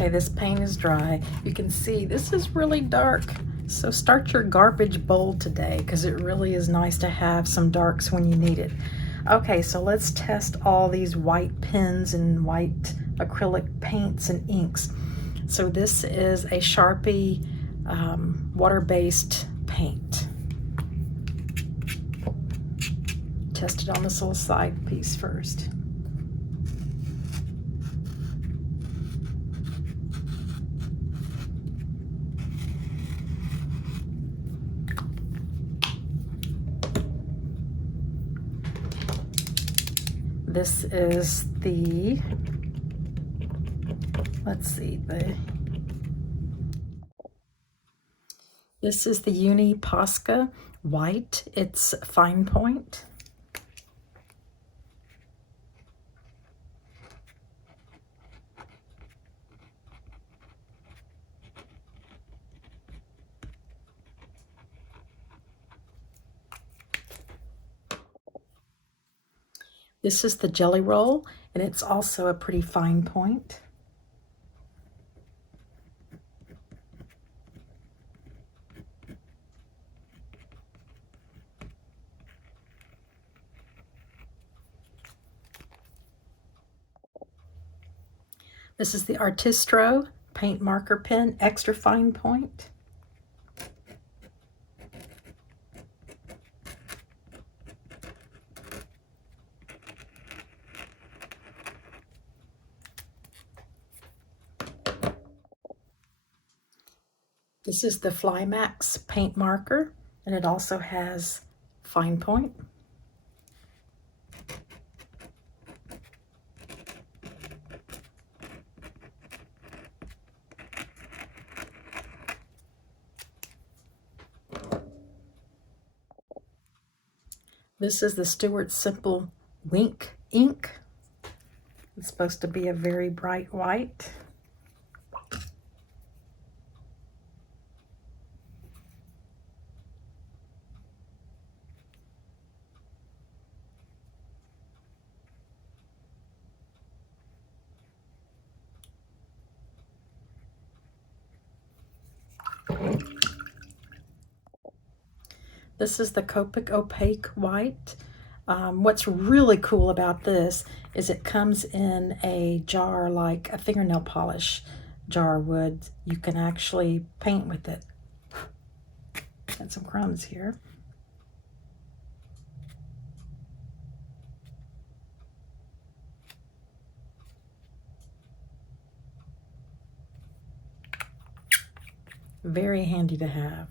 Okay, this paint is dry. You can see this is really dark. So start your garbage bowl today because it really is nice to have some darks when you need it. Okay, so let's test all these white pens and white acrylic paints and inks. So this is a Sharpie water-based paint. Test it on this little side piece first. This is the, this is the Uni Posca white. It's fine point. This is the Jelly Roll, and it's also a pretty fine point. This is the Artistro paint marker pen, extra fine point. This is the Flymax paint marker, and it also has fine point. This is the Stewart Simple Wink ink. It's supposed to be a very bright white. This is the Copic Opaque white. What's really cool about this is it comes in a jar like a fingernail polish jar would. You can actually paint with it. Got some crumbs here. Very handy to have.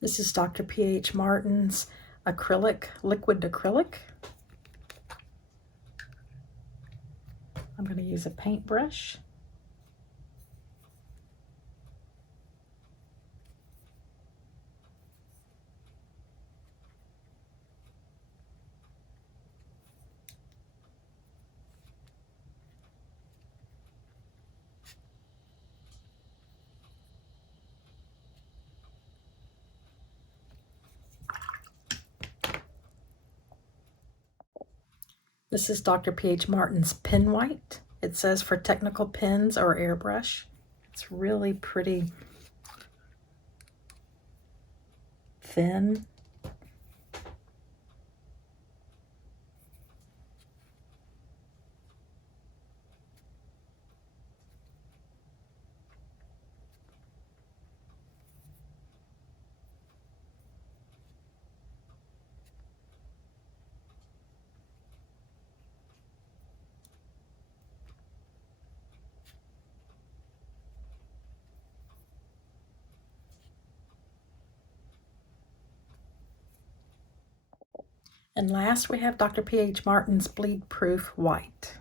This is Dr. P.H. Martin's acrylic, liquid acrylic. I'm going to use a paintbrush. This is Dr. P.H. Martin's Pen White. It says for technical pens or airbrush. It's really pretty thin. And last we have Dr. P.H. Martin's Bleed Proof White.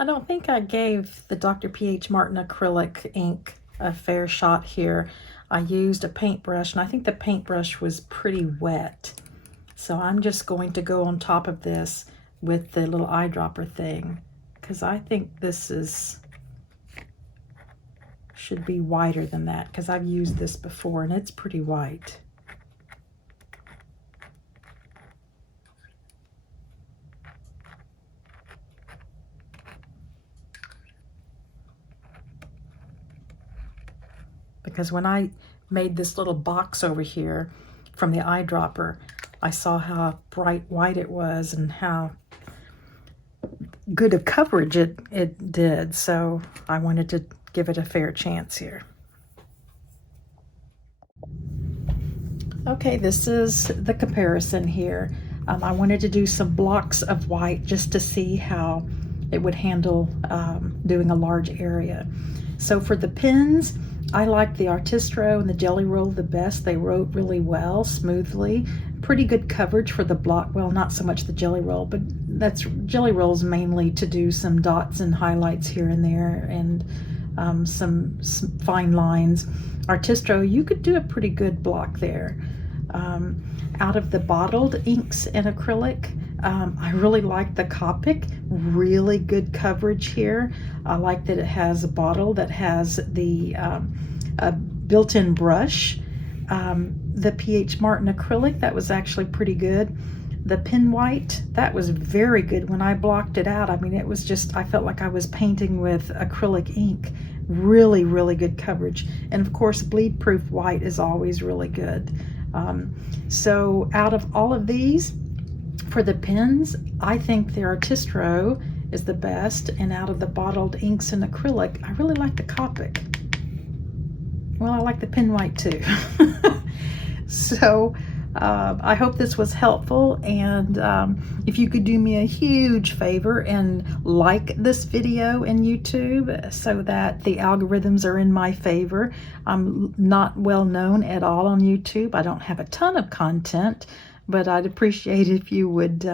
I don't think I gave the Dr. P.H. Martin acrylic ink a fair shot here. I used a paintbrush, and I think the paintbrush was pretty wet. So I'm just going to go on top of this with the little eyedropper thing, because I think this should be whiter than that, because I've used this before and it's pretty white. Because when I made this little box over here from the eyedropper, I saw how bright white it was and how good a coverage it did. So I wanted to give it a fair chance here. Okay, this is the comparison here. I wanted to do some blocks of white just to see how it would handle doing a large area. So for the pens, I like the Artistro and the Jelly Roll the best. They wrote really well, smoothly. Pretty good coverage for the block. Well, not so much the Jelly Roll, but that's Jelly Rolls mainly to do some dots and highlights here and there, and some fine lines. Artistro, you could do a pretty good block there. Out of the bottled inks and acrylic, I really like the Copic. Really good coverage here. I like that it has a bottle that has the a built-in brush. The P.H. Martin acrylic, that was actually pretty good. The pen white, that was very good. When I blocked it out, I mean, it was just, I felt like I was painting with acrylic ink. Really, really good coverage. And of course, bleed proof white is always really good. So out of all of these, for the pens, I think the Artistro is the best, and out of the bottled inks and acrylic, I really like the Copic. Well, I like the pen white too. So I hope this was helpful, and if you could do me a huge favor and like this video in YouTube so that the algorithms are in my favor. I'm not well known at all on YouTube. I don't have a ton of content, but I'd appreciate if you would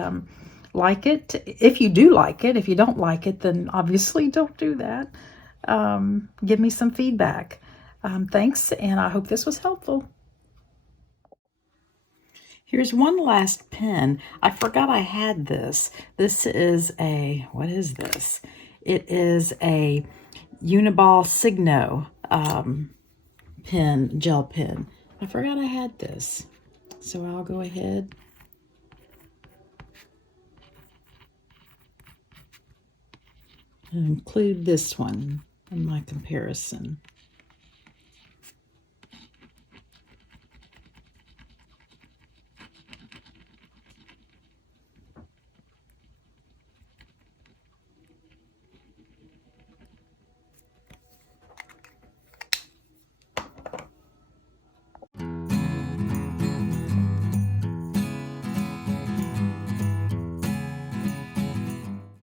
like it. If you do like it. If you don't like it, then obviously don't do that. Give me some feedback. Thanks, and I hope this was helpful. Here's one last pen. I forgot I had this. This is a, what is this? It is a Uniball Signo pen, gel pen. I forgot I had this. So I'll go ahead and include this one in my comparison.